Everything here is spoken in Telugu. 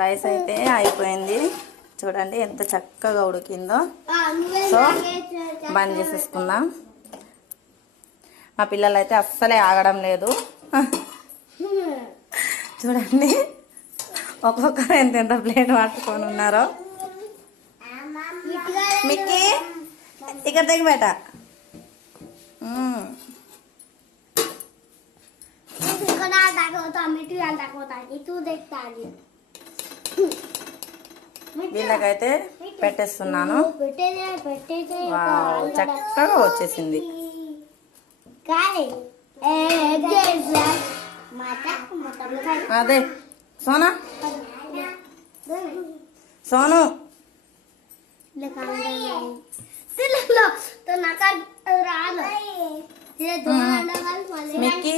రైస్ అయితే అయిపోయింది. చూడండి ఎంత చక్కగా ఉడికిందో. సో బంద్ చేసేసుకుందాం. మా పిల్లలు అయితే అస్సలే ఆగడం లేదు. చూడండి ఒక్కొక్కరు ఎంత ప్లేట్ పట్టుకొని ఉన్నారో. మిక్కీ ఇక్కడ తెగి బేట. వీళ్ళకైతే పెట్టేస్తున్నాను. వావ్, చక్కగా వచ్చేసింది. అదే సోనా సోను మిక్కీ